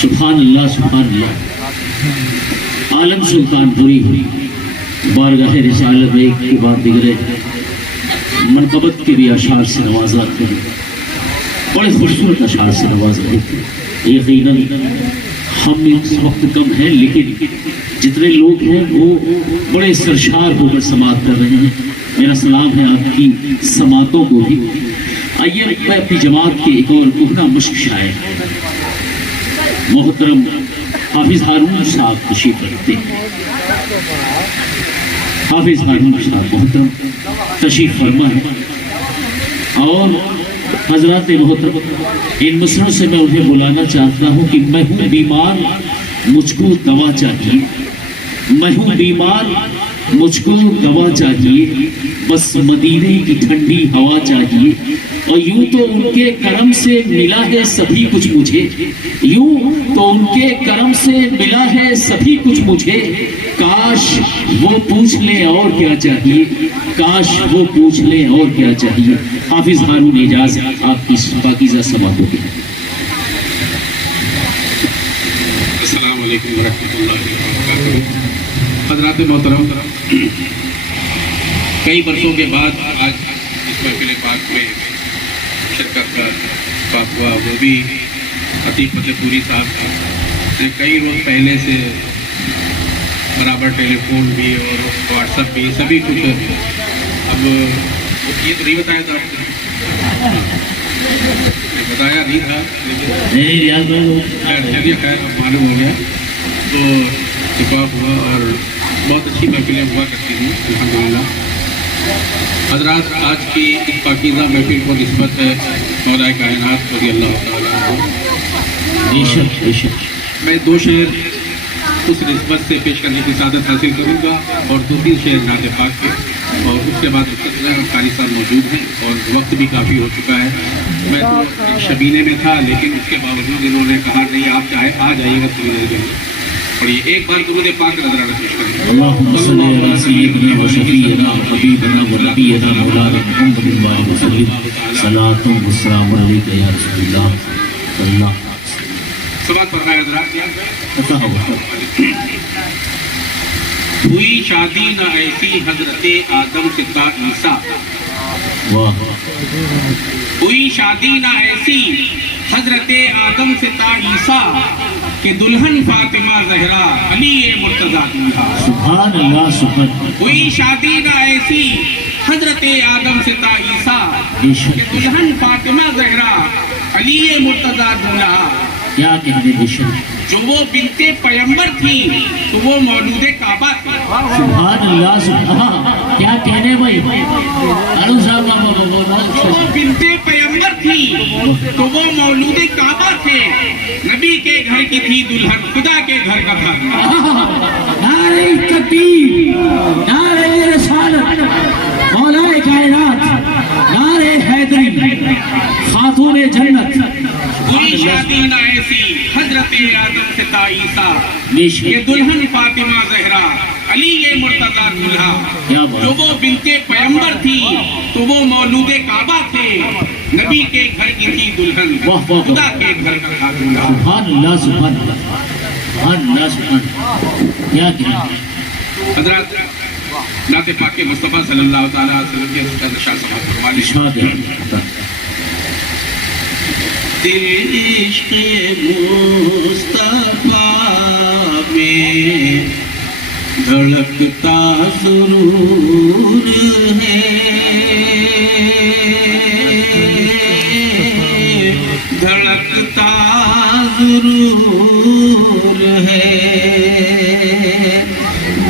سبحان اللہ سبحان اللہ. عالم سلطان پوری بارگاہ رسالت ایک کے بعد دیگرے منقبت کے بھی اشعار سے نوازا ہیں. بڑے خوبصورت اشعار سے نوازا ہیں. یقیناً ہم اس وقت کم ہیں لیکن جتنے لوگ ہیں وہ بڑے سرشار ہو کر سماعت کر رہے ہیں. میرا سلام ہے آپ کی سماعتوں کو بھی. آئیے میں اپنی جماعت کے ایک اور کہنا مشک شاعر محترم حافظ ہارون صاحب تشریف رکھتے ہیں. حافظ ہارون صاحب محترم تشریف فرما ہے اور حضرات محترم ان مصروں سے میں انہیں بلانا چاہتا ہوں کہ میں ہوں بیمار مجھ کو دوا چاہیے. میں ہوں بیمار مجھ کو دوا چاہیے. بس مدینے کی ٹھنڈی ہوا چاہیے. اور یوں تو ان کے کرم سے ملا ہے سبھی کچھ مجھے. یوں تو ان کے کرم سے ملا ہے سبھی کچھ مجھے. کاش وہ پوچھ لیں اور کیا چاہیے. کاش وہ پوچھ لیں اور کیا چاہیے. حافظ ہارون اعجاز آپ کی پاکیزہ سماعتوں کے. السلام علیکم ورحمۃ اللہ وبرکاتہ. حضرات محترم، کئی برسوں کے بعد آج اس محفل پاک میں شرکت کا بات ہوا، وہ بھی عتیق فتح پوری صاحب کا. کئی روز پہلے سے برابر ٹیلی فون بھی اور واٹس ایپ بھی سبھی کچھ. اب یہ تو نہیں بتایا تھا آپ نے، بتایا نہیں تھا لیکن خیر اب معلوم ہو گیا تو اتفاق ہوا اور بہت اچھی محفلیں ہوا کرتی تھیں الحمدللہ. حضرات، آج کی اس پاکیزہ محفل کو نسبت ہے مولا کائنات رضی اللہ تعالیٰ عنہ. میں دو شعر اس نسبت سے پیش کرنے کی سعادت حاصل کروں گا اور دو تین شعر نعت پاک کے، اور اس کے بعد قاری صاحب موجود ہیں اور وقت بھی کافی ہو چکا ہے. میں تو شبینے میں تھا لیکن اس کے باوجود انہوں نے کہا نہیں آپ چاہے آ جائیے گا تھوڑی دیر کے لیے. اور یہ ایک بار درود پاک کا نظرانہ پیش کریں. اللہم صلی علی سیدنا و شفیعنا حبیبنا و نبینا مولانا محمد و سلم صلاۃ و سلام علیک یا رسول اللہ اللہ. سبات پڑھ رہا ہے حضرات. ہوئی شادی نہ ایسی حضرت آدم سے تا عیسیٰ. واہ. ہوئی شادی نہ ایسی حضرت آدم سے تا عیسیٰ کہ دلہن فاطمہ زہرا علی مرتضیٰ دولہا. سبحان اللہ سبحان. ہوئی شادی نہ ایسی حضرت آدم سے تا عیسیٰ کہ دلہن فاطمہ زہرا علی مرتضیٰ دولہا. کیا کہنے بشر. جو وہ بنت پیمبر تھی تو وہ مولود کعبہ تھی. سبحان اللہ سبحان. کیا کہنے بھائی ہارون صاحب. وہ بنت پیمبر تھی تو وہ مولود کعبہ تھے. نبی کے گھر کی تھی دلہن خدا کے گھر کا تھا. نعرہ تکبیر، نعرہ رسالت، مولا کائنات، نعرہ حیدری، خاتون جنت. کوئی شادی نہ ایسی حضرت آدم سے تا عیسیٰ بیش یہ دلہن فاطمہ زہرا علی مرتضیٰ دولہا. جو وہ بنت پیمبر تھی تو وہ مولود کعبہ تھے. نبی کے گھر کی تھی دلہن خدا کے گھر کا تھا دولہا. سبحان اللہ سبحان اللہ سبحان اللہ سبحان. کیا کہنے. حضرات، نعت پاک مصطفیٰ صلی اللہ تعالیٰ علیہ وسلم کے نشان سماعت فرمائیے. ارشاد ہے. دل عشق مصطفیٰ میں دھڑکتا ضرور ہے. دھڑکتا ضرور ہے.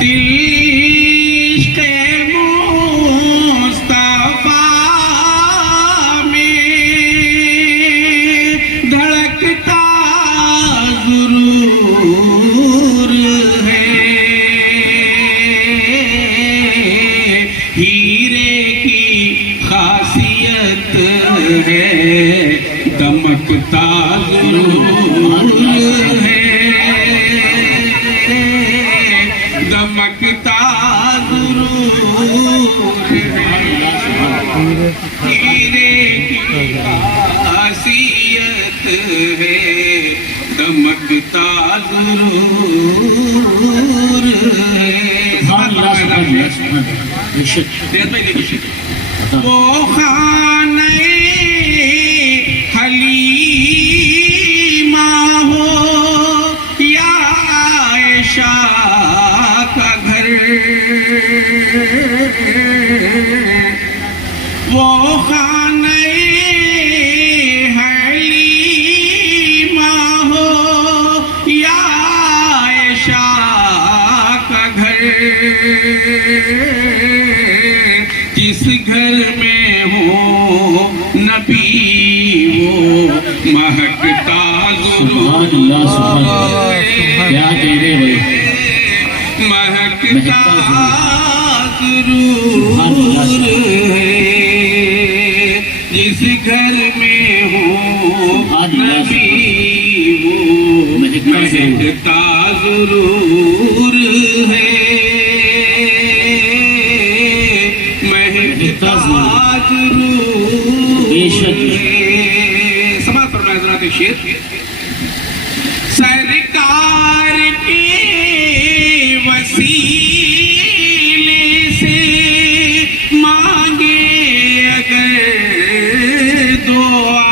دل عشق دمکتا ضرور ہے. دمکتا ضرور ہے. ہیرے کی خاصیت ہے چمکتا ضرور ہے. وہ خانہ حلیمہ ہو یا عائشہ کا گھر، وہ خانہ حلیمہ ہو یا عائشہ کا گھر، جس گھر میں ہو نبی وہ مہکتا سبحان اللہ سبحان اللہ. کیا کہہ رہے بھائی، مہکتا ضرور ہے، جس گھر میں ہو نبی وہ مہکتا ضرور ہے، مہکتا ضرور بے شک. سماعت فرمائے حضرات ایک شعر. سرکار کے وسیلے سے مانگے اگر دعا،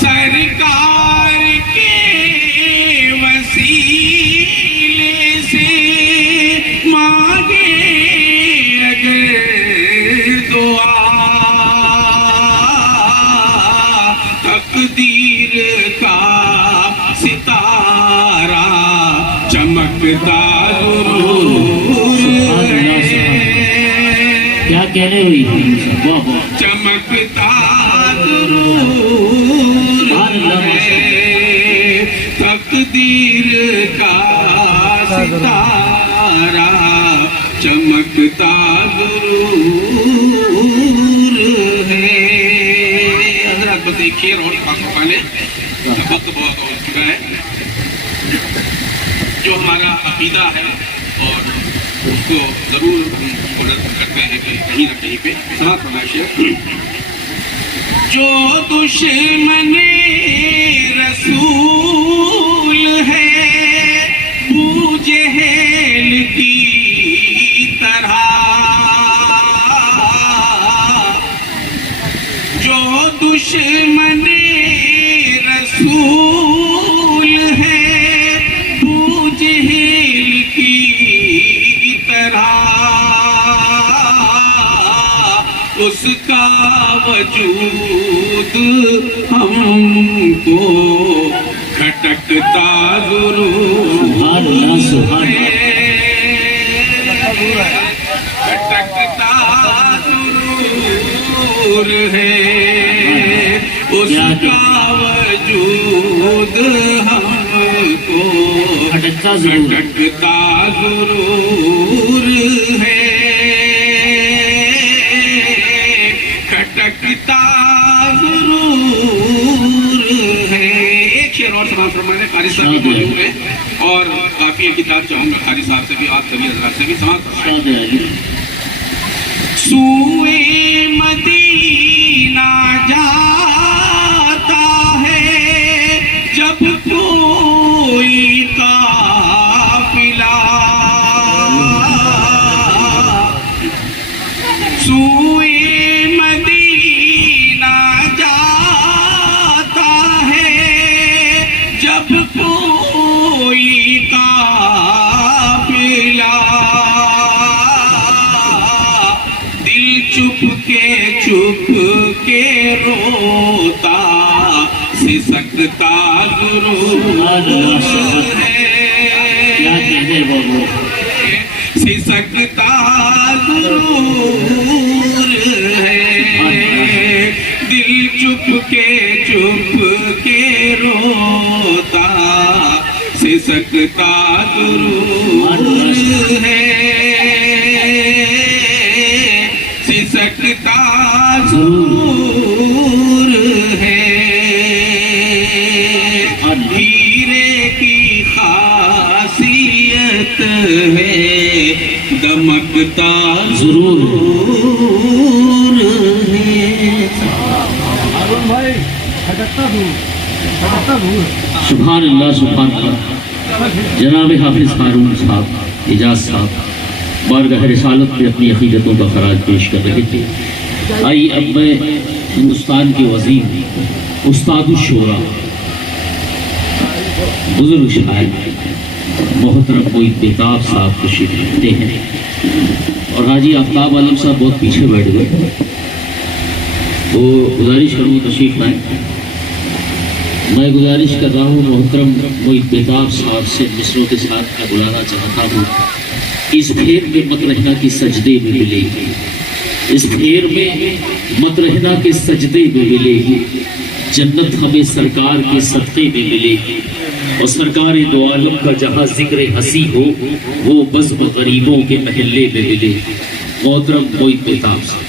سرکار کے وسیلے سے مانگے اگر دعا، تقدیر کا ستارہ چمکتا ضرور ہے. کیا کہہ رہے ہوئی، واہ واہ. چمکتا ضرور ہے، تقدیر کا ستارہ چمکتا ضرور ہے. حضرات بس ایک شعر اور پاکستان ہے، وقت بہت ہو چکا ہے، جو ہمارا عقیدہ ہے اور اس کو ضرور ہم بلند کرتے ہیں کہ کہیں نہ کہیں پہ. ساتھ فرمائشیں. جو دشمن رسول ہے ابو جہل کی طرح، جو دشمن رسول ہے ابو جہل کی طرح، اس کا وجود ہم کو کھٹکتا ضرور ہے، کھٹکتا ضرور ہے، اس کا وجود ہم کو کھٹکتا ضرور ہے، کھٹکتا ضرور ہے. ایک شعر اور سماعت فرمائے. قاری صاحب بھی موجود ہیں اور کافی کتاب چاہوں گا قاری صاحب سے بھی، آپ سبھی حضرات سے بھی. سماعت فرمائے. سوئے مدینہ جاتا ہے جب کوئی قافلہ، سوئے مدینہ جاتا ہے جب کوئی قافلہ، دل چپ کے روتا سسکتا ضرور ہے، سسکتا ضرور ہے، دل چپ کے روتا سسکتا ضرور ہے، سسکتا ضرور ہے. ہیرے کی خاصیت ہے دمکتا ضرور ہے. سبحان اللہ سبحان اللہ. جناب حافظ ہارون صاحب اعجاز صاحب بارگاہ رسالت پہ اپنی عقیدتوں کا خراج پیش کر رہے تھے. آئیے اب میں ہندوستان کے وزیر استاد الشورا بزرگ شاعر محترم کوئی بیتاب صاحب تشریف رکھتے ہیں اور حاجی آفتاب عالم صاحب بہت پیچھے بیٹھ گئے تو گزارش کروں تشریف لائیں. میں گزارش کر رہا ہوں محترم کوئی بیتاب صاحب سے مصروں کے ساتھ میں بلانا چاہتا ہوں. اس پھیر میں مت رہنا کی سجدے میں ملے گی, اس پھیر میں مت رہنا کے سجدے میں ملے گی, جنت ہمیں سرکار کے صدقے میں ملے گی, اور سرکار دو عالم کا جہاں ذکر ہنسی ہو وہ بزم غریبوں کے محلے میں ملے. محترم کوئی بیتاب صاحب.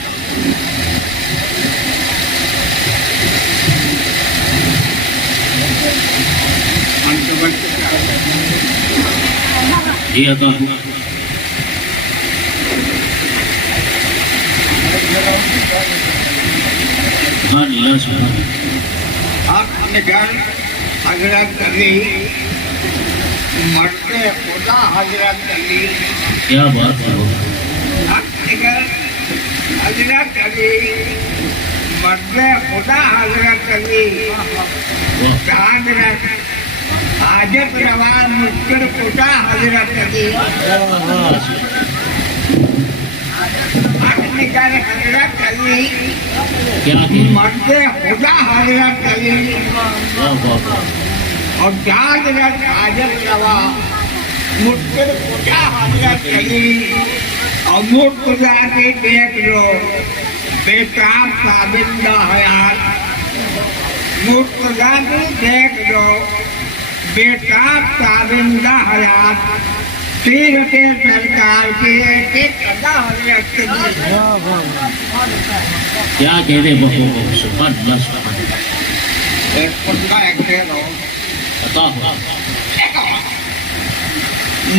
جی عطا ہوں. سبحان اللہ سبحان اللہ. آپ نے گھر حضرت علی مرد خدا حضرت علی کیا بات ہے. آپ نے گھر حضرت علی مرد خدا حضرت علی حضرت حاجت روا مشکل خدا حضرت علی. آپ نے گھر حضرت علی کیا مرد خدا حضرت علی اور حضرت حاجت روا مشکل خدا حضرت علی اور مرتضا کے دیکھ لو بےتاب پابندہ حیات. مرتضا کے دیکھ لو بےتاب پابندہ حیات. سیرت سرکار کی ایک ادا حضرت علی. کیا کہنے بہو. سبحان اللہ سبحان اللہ. ایک خطبہ ایک شعر ہو. عطا ہو.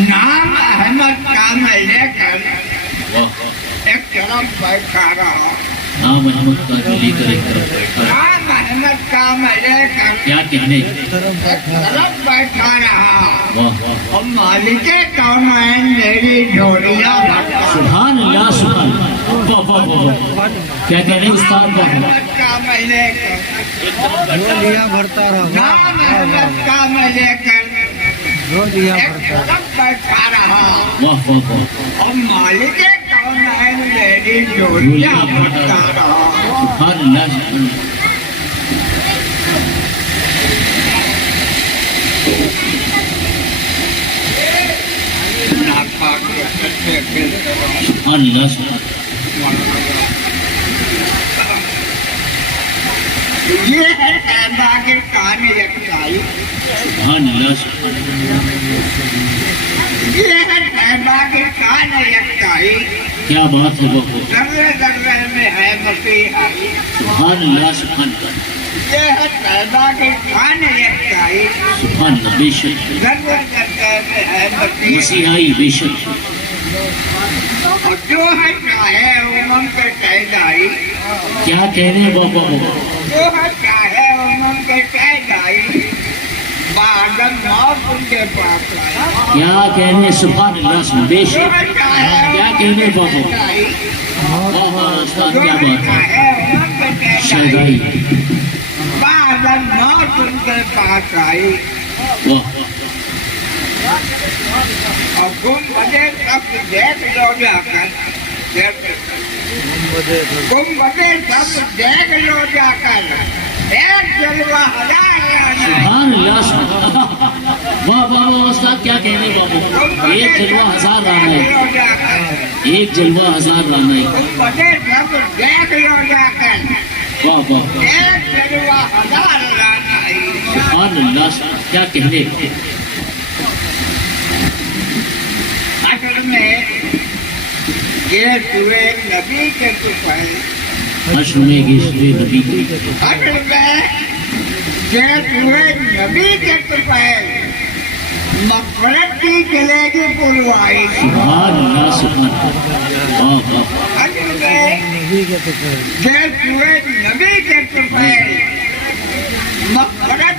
نام احمد کا میں لے کر واہ. ایک طرف بیٹھا رہا. نام احمد کا جو لے کر ایک طرف بیٹھا. نام احمد کا میں لے کر کیا کہنے. ایک طرف بیٹھا رہا. واہ واہ. اور مالک کونین میری جھولیاں بھرتا. سبحان اللہ سبحان اللہ. واہ واہ واہ. کیا کہنے استاد کا ہے. احمد کا میں لے کر جھولیاں بھرتا رہا. نام احمد کا میں لے کر جھولیاں ایک بھرتا طرف بیٹھا رہا. واہ واہ واہ. اور مالک کونین میری جھولیاں بھرتا رہا. سبحان اللہ سبحان اللہ. ناپاک رکعت میں اپیل کر رہا ہوں. سبحان اللہ سبحان اللہ. یہ ہے طیبہ کے کان یکتائی. سبحان اللہ سبحان اللہ. یہ ہے طیبہ کے کان یکتائی. کیا بات ہے بہو. ذرے ذرے میں ہے مسیحائی. سبحان اللہ سبحان اللہ. یہ ہے طیبہ کے کان یکتائی. سبحان اللہ. بے شک ذرے ذرے میں ہے مسیحائی. مسیحائی بے شک. اور جو ہے چاہے امم کے قیدائی. کیا کہنے بابا بابا. جو ہے چاہے امم کے قیدائی. بعد موت ان کے پاس آئی. کیا کہنے. سبحان اللہ سبحان. بے جو ہے شک. چاہے کیا کہنے بابا. واہ واہ استاد جو کیا ہے بات ہے. چاہے امم کے قیدائی. شہدائی. بعد موت ان کے پاس آئی. واہ. اور گم بجے سب دیکھ لو جا کر. گم بجے سب دیکھ لو جا کر. ایک جلوہ ہزار لانا. سبحان اللہ سبحان اللہ. واہ واہ واہ استاد کیا کہنے بابا. ایک جلوہ ہزار لانا ہے. ایک جلوہ ہزار لانا ہے. گم بجے سب دیکھ لو جا کر. واہ واہ. ایک جلوہ ہزار لانا ہے. سبحان اللہ سبحان. کیا کہنے. اصل میں یہ سورہ نبی کے طفیل. حشر میں گیسوے نبی کی. اصل میں یہ سورہ نبی کے طفیل مغفرت کی چلے گی پلوائی. سبحان اللہ سبحان اللہ. واہ واہ. اصل میں نبی کے تو پھر یہ سورہ نبی کے طفیل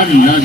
اللہ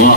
واہ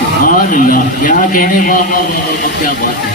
سبحان اللہ کیا کہنے واہ واہ واہ واہ کیا بات ہے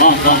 واہ واہ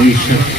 بے شک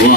واہ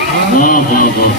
واہ واہ واہ واہ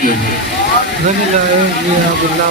کہنے گھر لائے گی عبداللہ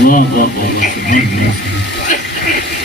واہ واہ واہ واہ سبحان اللہ سبحان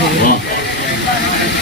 واہ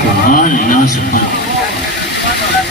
سبحان اللہ سبحان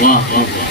واہ واہ واہ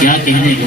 کیا کہنے کو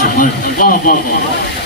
سبحان واہ واہ واہ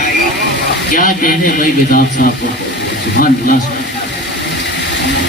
آئی کیا کہنے بھائی بیداد صاحب کو سبحان اللہ سبحان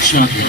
اچھا کیا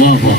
واہ واہ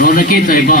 رونق طیبہ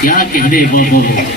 کیا کہنے واہ واہ واہ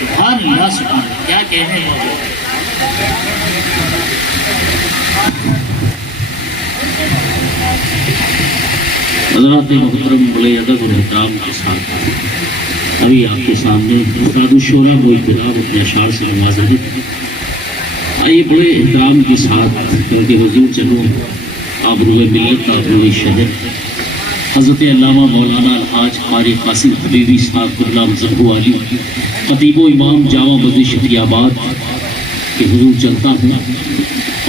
سبحان اللہ سبحان کیا کہنے واہ واہ حضرات محترم بڑے ادب اور احترام کے ساتھ ابھی آپ کے سامنے افراد الشورا وہ احترام اپنے اشعار سے نوازا ہے آئیے بڑے احترام کے ساتھ کیونکہ حضور چلو آبروئے ملت آبروئے شہر حضرت علامہ مولانا الحاج قاری قاسم حبیبی صاحب غلام ظہو علی خطیب و امام جامع مسجد شفیع آباد کہ حضور چلتا ہوں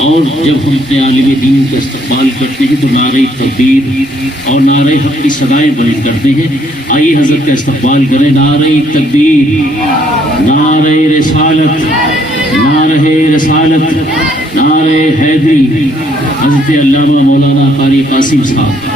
اور جب ہم اپنے عالم دین کا استقبال کرتے ہیں تو نعرہ تکبیر اور نعرہ حق کی صدائیں بلند کرتے ہیں آئیے حضرت کا استقبال کریں نعرہ تکبیر نعرہ رسالت نعرہ رسالت نعرہ حیدری حضرت علامہ مولانا قاری قاسم صاحب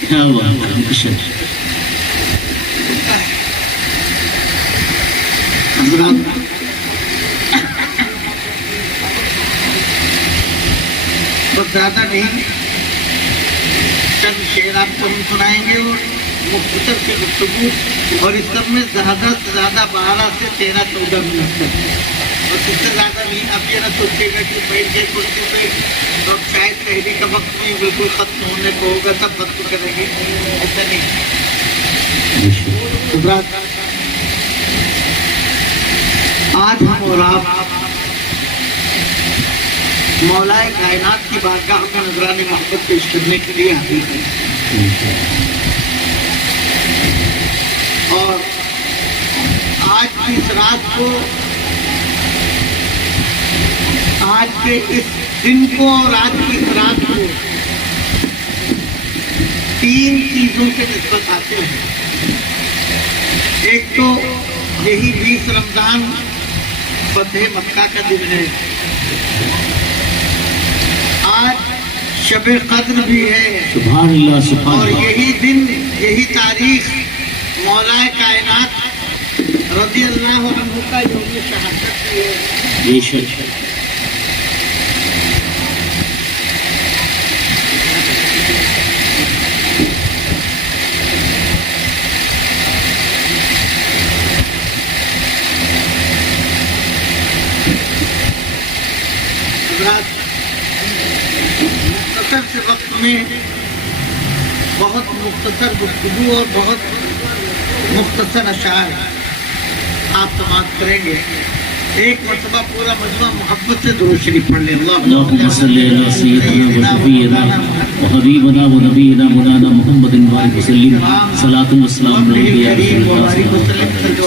کیا بات ہے ماشاءاللہ حضرات بس زیادہ نہیں چند شعر آپ کو ہم سنائیں گے اور مختصر سی گفتگو اور اس سب میں زیادہ سے زیادہ 12 سے 13-14 منٹ تک اور اس سے زیادہ نہیں آپ یہ نہ سوچیے گا کہ بیٹھ گئے کرسی پہ تو اب شاید تحریک کا وقت نہیں بالکل ختم ہونے کو ہوگا تب ختم کریں گے ایسا نہیں حضرات آج ہم اور آپ مولائے کائنات کی بارگاہ میں نذران محبت پیش کرنے کے لیے حاضر ہیں اس رات کو، آج کے اس دن کو اور آج کی اس رات کو 3 چیزوں سے نسبت آتے ہیں۔ ایک تو یہی 20 رمضان فتح مکہ کا دن ہے، آج شب قدر بھی ہے، سبحان اللہ سبحان اور اللہ۔ یہی دن، یہی تاریخ مولا کائنات رضی اللہ عنہ کا یوم شہادت بھی ہے۔ بے شک حضرات، مختصر سے وقت میں بہت مختصر گفتگو اور بہت مختصر اشعار آپ سماعت کریں گے۔ ایک مرتبہ پورا مجموعہ محبت سے درود شریف پڑھ لیں۔ اللهم صل على سيدنا ونبينا وحبيبنا ونبينا مولانا محمد وعلى وسلم صلاة والسلام عليك يا رسول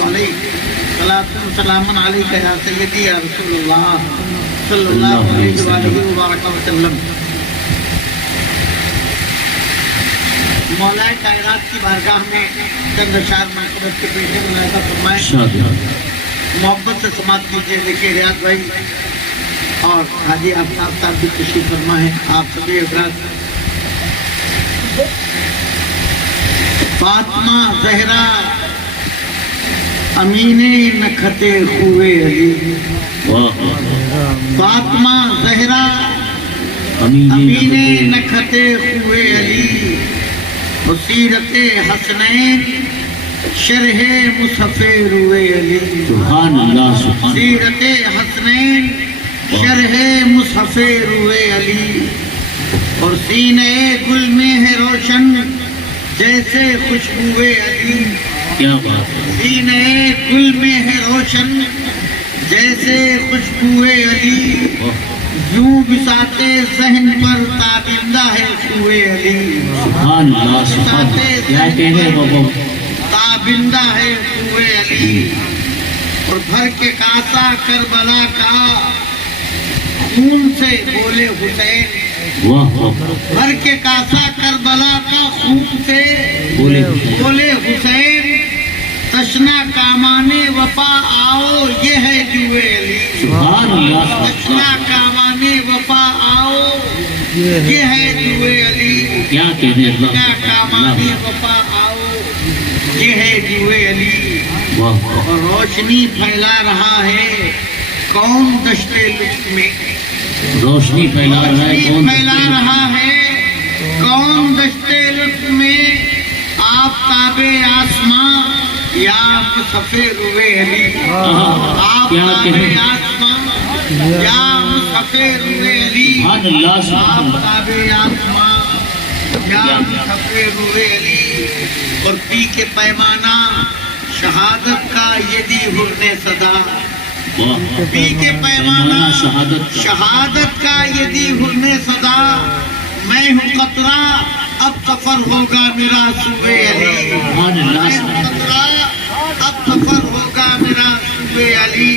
الله۔ سلام علیکہ یا سیدی یا رسول اللہ صلی اللہ علیہ وآلہ وبارک وسلم۔ مولا کائنات کی بارگاہ میں چند اشعار منقبت کے پیش ملاحظہ فرمائیں، شادی محبت سے سماعت کیجیے۔ دیکھیے ریاض بھائی اور حاجی آفتاب صاحب بھی تشریف فرما ہے، آپ سبھی حضرات۔ فاطمہ زہرا امینے نکھتے خوے علی، فاطمہ زہرا امینے نکھتے خوے علی، بصیرت حسنین شرح مصحف روئے علی، سبحان اللہ سبحان سیرت حسنین شرح مصحف روئے علی، اور سینے گل میں ہے روشن جیسے خوشبوئے علی، کیا بات ہے۔ سینے گل میں ہے روشن جیسے خوشبوئے علی، یوں بساط ذہن پر تابندہ ہے خوئے علی، سبحان اللہ سبحان اللہ۔ کیا کہنے بابا، تابندہ ہے خوئے علی، اور بھر کے کاسا کربلا کا خون سے بولے حسین، واہ واہ، بھر کے کاسا کربلا کا خون سے بولے بولے حسین، تشنا کامانے وفا آؤ یہ ہے جوئے علی، سبحان اللہ تشنا کامانے وفا آؤ یہ ہے جوئے علی، کیا کہنے اللہ، تشنا کامانے وفا آؤ یہ ہے جوئے علی، واہ واہ، اور روشنی پھیلا رہا ہے کون دشتے لطف میں، روشنی پھیلا رہا ہے روشنی کون؟ پھیلا رہا ہے کون دشتے لطف میں، آفتاب آسماں یا مصحف روئے علی، کیا آفتاب کہنے، آسماں یا مصحف روئے علی، سبحان اللہ سبحان اللہ۔ آفتاب آسماں یا مصحف روئے علی، اور پی کے پیمانہ شہادت کا یدی حرن صدا، واہ، پی کے پیمانہ شہادت کا، شہادت کا یدی حرن صدا، میں ہوں قطرہ اب سفر ہوگا میرا صوبے علی، سبحان اللہ میں ہوں قطرہ اب سفر ہوگا میرا صوبے علی،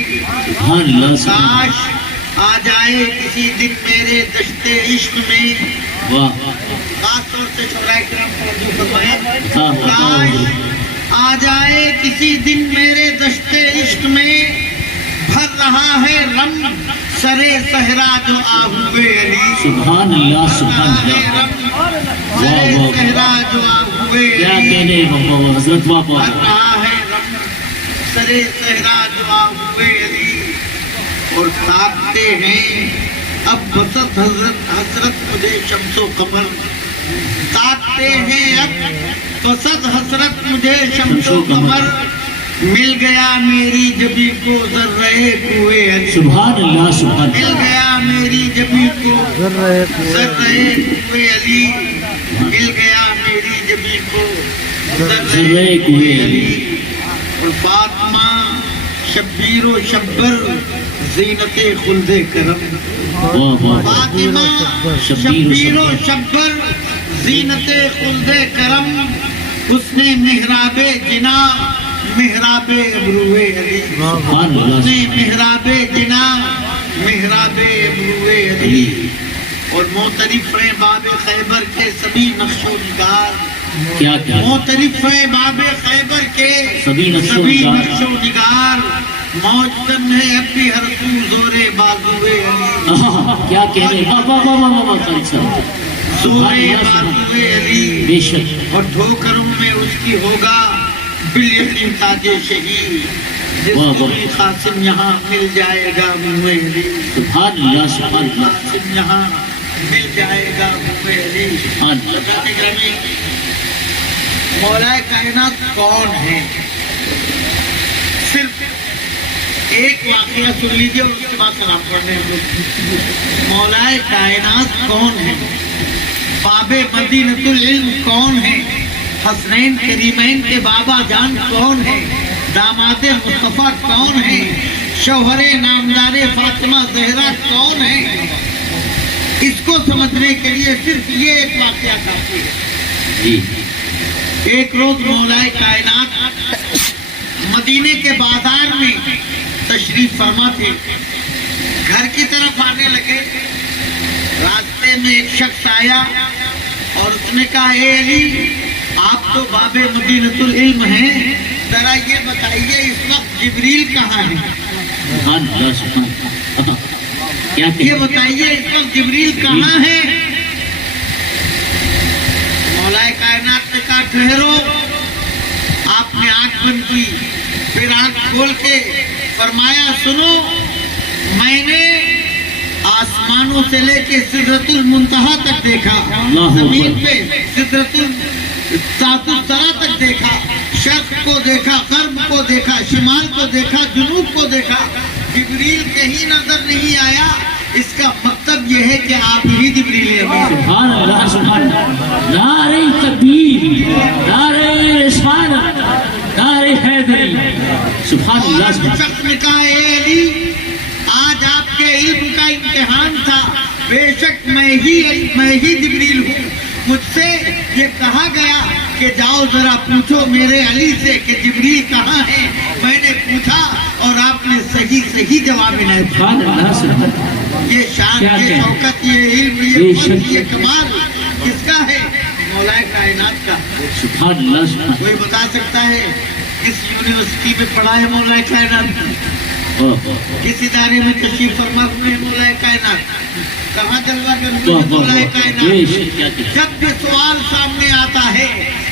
سبحان اللہ سبحان کاش آ جائے کسی دن میرے دشتے عشق میں، اللہ، واہ، خاص طور سے شعراء کرام توجہ فرمائیں، ہاں، کاش آ جائے کسی دن میرے دشتے عشق میں، بھر رہا ہے رم سرے صحرا جو آہوئے علی، سبحان اللہ سبحان اللہ، سرے واہ، واہ، صحرا جو آہوئے کیا علی، کہنے بابا حضرت واہ بھر واہ، رہا ہے رم سرے صحرا جو آہوئے علی، اور تاکتے ہیں اب وسط حسرت مجھے شمس و قمر، تاکتے ہیں اب وسط حسرت مجھے شمس و قمر، مل گیا میری جبی کو ذرے کوئے علی، سبحان اللہ سبحان مل اللہ، گیا میری جبی کو ذرے ذرے کوئے علی، مل گیا میری جبی کو ذرے کوئے علی، اور فاطمہ شبیر و شبر زینت خلد کرم، واہ واہ، فاطمہ شبیر و شبر زینت خلد کرم، اس نے محراب جنا محراب ابروئے علی، سبحان اللہ اس نے محراب جنا محراب ابروئے علی، اور معترف ہیں باب خیبر کے سبھی نقش و نگار، کیا کیا معترف ہیں باب خیبر کے سبھی نقش و سبھی نگار، نقش و نگار، موجتن ہے اب بھی ہر سو زورے بازوئے علی، کیا کہنے، واہ واہ واہ واہ واہ خالد صاحب، زورے بازوئے علی، بے شک اور ٹھوکروں میں اس کی ہوگا بالیقین تاج شہید، جس واہ کو واہ۔ بھی قاسم یہاں مل جائے گا منہ علی، سبحان اللہ سبحان اللہ قاسم یہاں مل جائے گا منہ علی۔ سبحان اللہ، حضرت گرامی، مولا کائنات کون ہے؟ صرف ایک واقعہ سن لیجیے اور اس کے بعد سلام پڑھنے ہم لوگ۔ مولا کائنات کون ہے؟ باب مدینۃ العلم کون ہے؟ حسنین کریمین کے بابا جان کون ہے؟ داماد مصطفیٰ کون ہے؟ شوہر نامدار فاطمہ زہرا کون ہے؟ اس کو سمجھنے کے لیے صرف یہ ایک واقعہ کافی ہے۔ جی ایک روز مولا کائنات مدینے کے بازار میں تشریف فرما تھے، گھر کی طرف آنے لگے، راستے میں ایک شخص آیا اور اس نے کہا اے علی، آپ تو باب مدینۃ العلم ہیں، ذرا یہ بتائیے اس وقت جبریل کہاں ہے؟ سبحان اللہ سبحان اللہ، کیا یہ کہنے، بتائیے اس وقت جبریل کہاں ہے؟ مولا کائنات نے کہا ٹھہرو، آپ نے آنکھ بند کی، پھر آنکھ کھول کے فرمایا سنو، میں نے آسمانوں سے لے کے سدرۃ المنتہا تک دیکھا، اللہ زمین اکبر، پہ سدرۃ ذات الثری تک دیکھا، شرق کو دیکھا، غرب کو دیکھا، شمال کو دیکھا، جنوب کو دیکھا، جبریل کہیں نظر نہیں آیا۔ اس کا مطلب یہ ہے کہ آپ ہی جبریل ہیں۔ سبحان اللہ سبحان اللہ، نعرہ تکبیر، نعرہ رسالت، نعرہ حیدری، سبحان اللہ سبحان اللہ، شخص نے کہا اے علی، آج آپ کے علم کا امتحان تھا، بے شک میں ہی جبریل ہوں، مجھ سے یہ کہا گیا کہ جاؤ ذرا پوچھو میرے علی سے کہ جبریل کہاں ہے۔ میں نے پوچھا اور آپ نے صحیح جواب انہیں دیا۔ سبحان اللہ سبحان اللہ، یہ شان، کیا یہ کہہ؟ شوکت، یہ علم، بے یہ شک۔ فضل، یہ کمال کس کا ہے؟ مولا کائنات کا۔ سبحان اللہ سبحان اللہ، کوئی بتا سکتا ہے کس یونیورسٹی میں پڑھا ہے مولا کائنات؟ کس ادارے میں تشریف فرما ہوئے مولا کائنات؟ کہاں جلوہ گرز میں مولا بے کائنات؟ شک، کیا کہنے، جب بھی سوال سامنے آتا ہے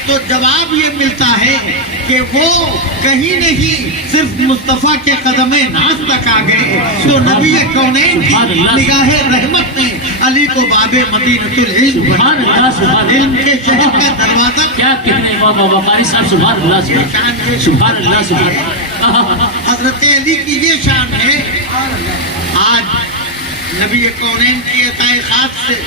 تو جواب یہ ملتا ہے کہ وہ کہیں نہیں، صرف مصطفیٰ کے قدم ناز تک آ گئے تو نبی کونین کی سبحان اللہ، نگاہ رحمت نے علی کو باب مدینۃ العلم، سبحان اللہ سبحان علم اللہ، کے شہر کا دروازہ، کیا کہنے، واہ واہ واہ قاری صاحب، سبحان اللہ سبحان اللہ، سبحان اللہ سبحان اللہ، حضرت علی کی یہ شان ہے۔ آج نبی کونین کی عطا خاص سے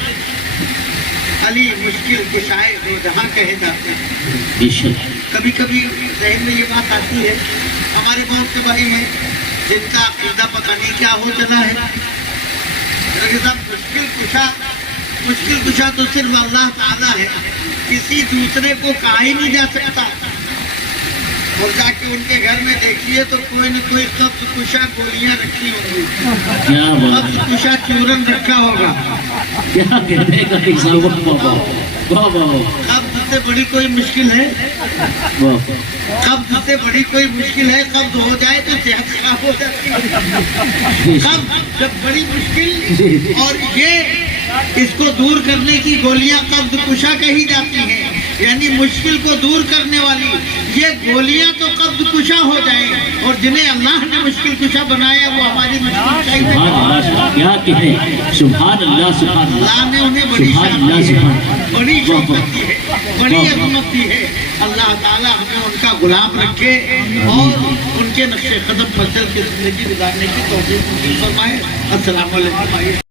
علی مشکل کشائے دو جہاں کہے جاتے ہیں۔ بے شک، کبھی کبھی ذہن میں یہ بات آتی ہے، ہمارے بہت سے بھائی ہیں جن کا عقیدہ پتہ نہیں کیا ہو چلا ہے، لیکن صاحب مشکل کشا تو صرف اللہ تعالیٰ ہے، کسی دوسرے کو کہا ہی نہیں جا سکتا۔ اور جا کے ان کے گھر میں دیکھیے تو کوئی نہ کوئی قبض کشا گولیاں رکھی ہوں گی، کیا بات، قبض کشا چورن رکھا ہوگا۔ کیا کہنے کا حصہ، واہ واہ واہ واہ واہ قبض سے بڑی کوئی مشکل ہے؟ واہ، قبض سے بڑی کوئی مشکل ہے؟ قبض ہو جائے تو صحت خراب ہو جاتی ہے۔ قبض جب بڑی مشکل، اور یہ اس کو دور کرنے کی گولیاں قبض کشا کہی جاتی ہیں، یعنی مشکل کو دور کرنے والی یہ گولیاں تو قبض کشا ہو جائیں، اور جنہیں اللہ نے مشکل کشا بنایا وہ ہماری مشکل سبحان چاہیے۔ اللہ، کیا کہنے، سبحان اللہ سبحان اللہ، اللہ نے انہیں بڑی سبحان شان اللہ دی سبحان ہے، اللہ، بڑی واہ واہ، شوکت دی ہے، بڑی عظمت دی ہے۔ اللہ تعالیٰ ہمیں ان کا غلام رکھے اور ان کے نقش قدم پر چل کے زندگی گزارنے کی توفیق نصیب فرمائے۔ السلام علیکم۔